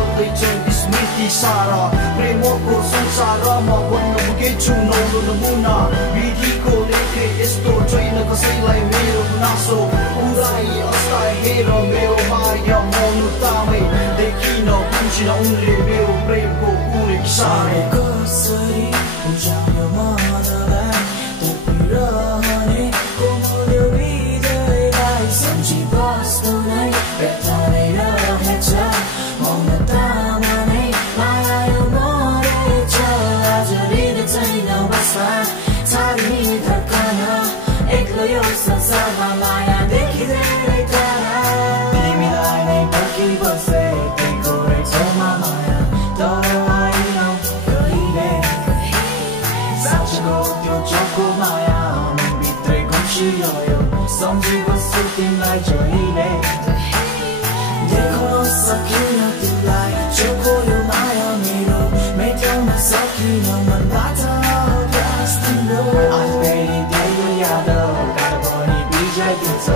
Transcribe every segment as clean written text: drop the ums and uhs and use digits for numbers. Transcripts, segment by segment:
गर्दैछन् स्मृति सारा प्रेमको संसारमा बन्न पुगेछु नौलो नमुना विधिको लेखे यस्तो छैन कसैलाई मेरो गुनासो उडाई अस्ताए हेर मेरो माया मनुतामै देखिन बुझिन उनले मेरो प्रेमको कुनै किस्सा कसरी बुझायो मनलाई तपिरहने कोमल हृदयलाई सम्झी बस्नु नै व्यथा नै रहेछ ममतामा नै माया यो मरेछ आज हृदय छैन बस्दा छाडी धड्कन एक्लो यो संसारमा माया देखिँदै टाढा तिमीलाई नै पर्खिबसेको रहेछ माया तर आएनौ कहिले साँचको त्यो चोखो माया मनभित्रै घुसिरह्यो सम्झिबस्छु तिमीलाई जहिले देखाउन सकिन तिमीलाई चोखो यो माया मेरो मेटाउन सकिन मनबाट अभ्यास तिम्रो आज फेरि त्यही याद गाह्रो पनि बिजाइदिन्छ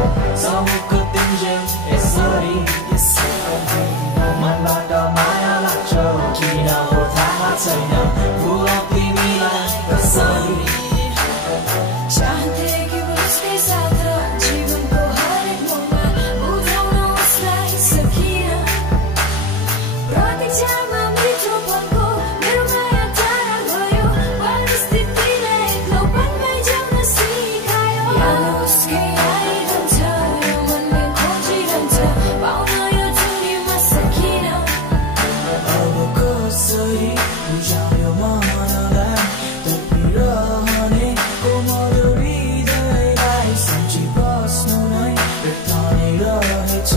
समुखको तिमीले यसरी मनबाट माया लाग्छ किन हो थाहा छैन भुला तिमीलाई कसरी चाहते कि उसके साथ जीवन को हर एक मोड बुझाउन उसलाई सकिन प्रतीक्षामा मिठो पलको मेरो माया टाढा गयो परिस्थितिले एक्लोपनमै जान सिकायो याद उसकै आइरहन्छ यो मनले खोजिरहन्छ पाउन यो दुनियाँमा सकिन अब कसरी बुझायो मनलाई तपिरहने कोमल हृदयलाई सम्झी बस्नु नै व्यथा नै रहेछ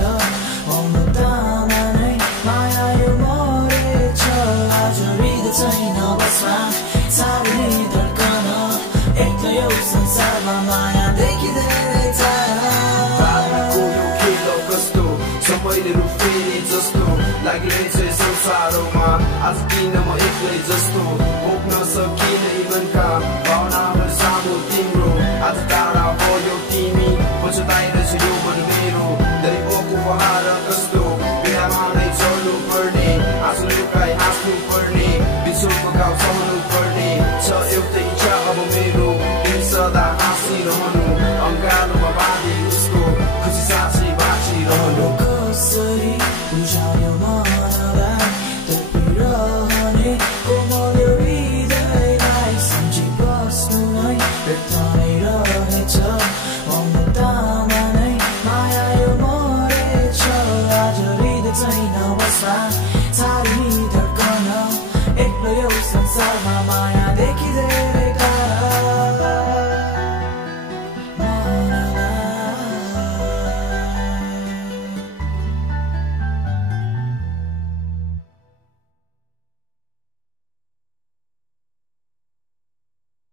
ममतामा नै माया यो मरेछ आज हृदय छैन बस्दा छाडी धड्कन एक्लो यो संसारमा माया देखिँदै टाढा बाबीको यो खेल कस्तो सबैले रूप फेरि जस्तो लागिरहेछ संसारमा आज किन म एक्लै जस्तो भोग्न सकिन मनका भावनाहरू सामु तिम्रो आज टाढा भयो तिमी पछुताइरहेछ यो मन मेरो दैवको उपहार कस्तो बिहामा नै चल्नु पर्ने आँसु लुकाई हाँस्नु पर्ने विश्वको घाउ सहनु पर्ने छ एउटै इच्छा अब मेरो तिमी सदा हाँसिरहनु अङ्गालोमा बाँधी उसको खुसी साँच्चै बाँचिरहनु कसरी बुझायो मनलाई तपिरहने कोमल हृदयलाई सम्झी बस्नु नै व्यथा नै रहेछ ममतामा नै माया यो मरेछ आज हृदय छैन बस्दा छाडी धड्कन एक्लो यो संसारमा माया देखिँदै